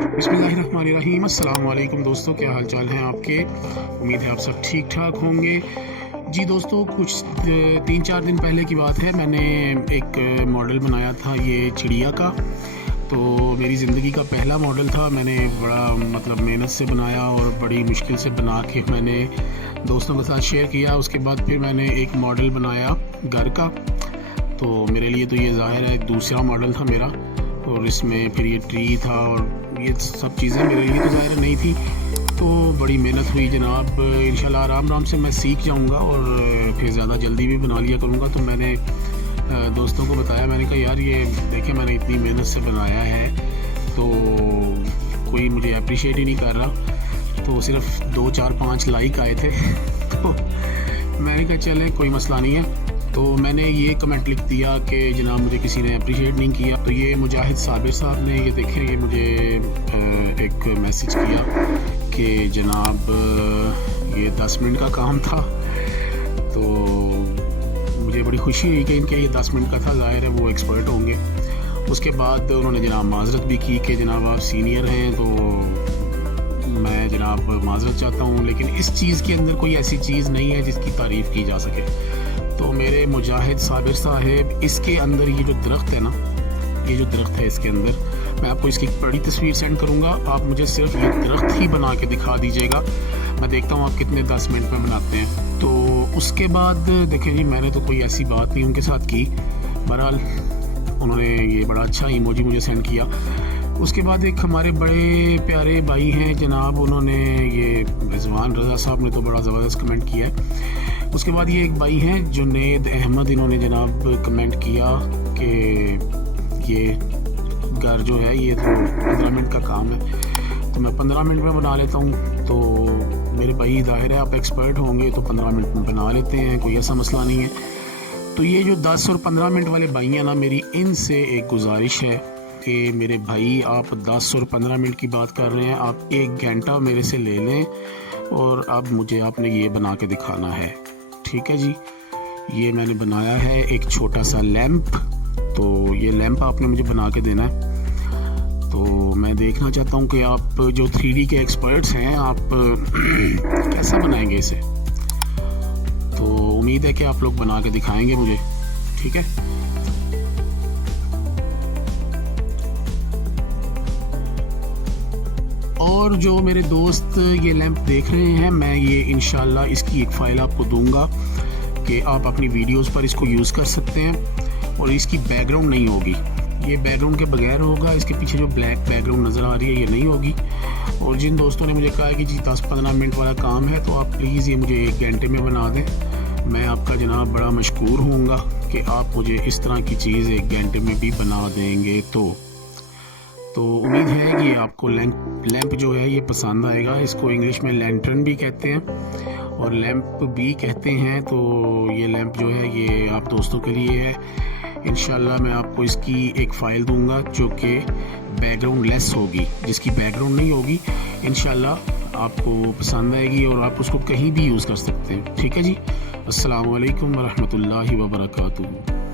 बिस्मिल्लाहिर्रहमानिर्रहीम। अस्सलाम वालेकुम दोस्तों, क्या हाल चाल हैं आपके। उम्मीद है आप सब ठीक ठाक होंगे। जी दोस्तों, कुछ 3-4 दिन पहले की बात है, मैंने एक मॉडल बनाया था ये चिड़िया का। तो मेरी ज़िंदगी का पहला मॉडल था। मैंने बड़ा मेहनत से बनाया और बड़ी मुश्किल से बना के मैंने दोस्तों के साथ शेयर किया। उसके बाद फिर मैंने एक मॉडल बनाया घर का। तो मेरे लिए तो ये ज़ाहिर है दूसरा मॉडल था मेरा, और इसमें फिर ये ट्री था और ये सब चीज़ें मेरे लिए तो ज़ाहिर नहीं थी। तो बड़ी मेहनत हुई जनाब। इंशाल्लाह आराम से मैं सीख जाऊंगा और फिर ज़्यादा जल्दी भी बना लिया करूंगा। तो मैंने दोस्तों को बताया, मैंने कहा यार ये देखें मैंने इतनी मेहनत से बनाया है, तो कोई मुझे अप्रिशिएट ही नहीं कर रहा। तो सिर्फ 2-4-5 लाइक आए थे। तो मैंने कहा चले कोई मसला नहीं है। तो मैंने ये कमेंट लिख दिया कि जनाब मुझे किसी ने अप्रिशिएट नहीं किया। तो ये मुजाहिद साबिर साहब ने ये देखें, ये मुझे एक मैसेज किया कि जनाब ये 10 मिनट का काम था। तो मुझे बड़ी खुशी हुई कि इनके ये 10 मिनट का था, ज़ाहिर है वो एक्सपर्ट होंगे। उसके बाद उन्होंने जनाब माजरत भी की कि जनाब आप सीनियर हैं, तो मैं जनाब माजरत चाहता हूँ, लेकिन इस चीज़ के अंदर कोई ऐसी चीज़ नहीं है जिसकी तारीफ़ की जा सके। तो मेरे मुजाहिद साबिर साहब, इसके अंदर ये जो दरख्त है ना, ये जो दरख्त है इसके अंदर, मैं आपको इसकी एक बड़ी तस्वीर सेंड करूँगा। आप मुझे सिर्फ ये दरख्त ही बना के दिखा दीजिएगा, मैं देखता हूँ आप कितने 10 मिनट में बनाते हैं। तो उसके बाद देखें जी, मैंने तो कोई ऐसी बात नहीं उनके साथ की। बहरहाल उन्होंने ये बड़ा अच्छा इमोजी मुझे सेंड किया। उसके बाद एक हमारे बड़े प्यारे भाई हैं जनाब, उन्होंने ये रिजवान रज़ा साहब ने तो बड़ा ज़बरदस्त कमेंट किया है। उसके बाद ये एक भाई हैं जुनैद अहमद, इन्होंने जनाब कमेंट किया कि ये घर जो है ये तो 15 मिनट का काम है, तो मैं 15 मिनट में बना लेता हूँ। तो मेरे भाई ज़ाहिर है आप एक्सपर्ट होंगे तो 15 मिनट में बना लेते हैं, कोई ऐसा मसला नहीं है। तो ये जो 10 और 15 मिनट वाले भाई हैं ना, मेरी इनसे एक गुजारिश है कि मेरे भाई आप 10 और 15 मिनट की बात कर रहे हैं, आप 1 घंटा मेरे से ले लें और अब मुझे आपने ये बना के दिखाना है। ठीक है जी, ये मैंने बनाया है एक छोटा सा लैंप। तो ये लैंप आपने मुझे बना के देना है। तो मैं देखना चाहता हूँ कि आप जो 3D के एक्सपर्ट्स हैं, आप कैसा बनाएंगे इसे। तो उम्मीद है कि आप लोग बना के दिखाएंगे मुझे, ठीक है। और जो मेरे दोस्त ये लैंप देख रहे हैं, मैं ये इंशाल्लाह इसकी एक फ़ाइल आपको दूंगा कि आप अपनी वीडियोस पर इसको यूज़ कर सकते हैं। और इसकी बैकग्राउंड नहीं होगी, ये बैकग्राउंड के बगैर होगा। इसके पीछे जो ब्लैक बैकग्राउंड नज़र आ रही है ये नहीं होगी। और जिन दोस्तों ने मुझे कहा है कि जी 10-15 मिनट वाला काम है, तो आप प्लीज़ ये मुझे 1 घंटे में बना दें। मैं आपका जनाब बड़ा मशकूर होऊंगा कि आप मुझे इस तरह की चीज़ 1 घंटे में भी बना देंगे। तो उम्मीद है कि आपको लैंप जो है ये पसंद आएगा। इसको इंग्लिश में लैंटर्न भी कहते हैं और लैंप भी कहते हैं। तो ये लैंप जो है ये आप दोस्तों के लिए है। इंशाल्लाह मैं आपको इसकी एक फ़ाइल दूंगा जो कि बैकग्राउंड लेस होगी, जिसकी बैकग्राउंड नहीं होगी। इंशाल्लाह आपको पसंद आएगी और आप उसको कहीं भी यूज़ कर सकते हैं। ठीक है जी। अस्सलाम वालेकुम वरहमतुल्लाहि वबरकातुहू।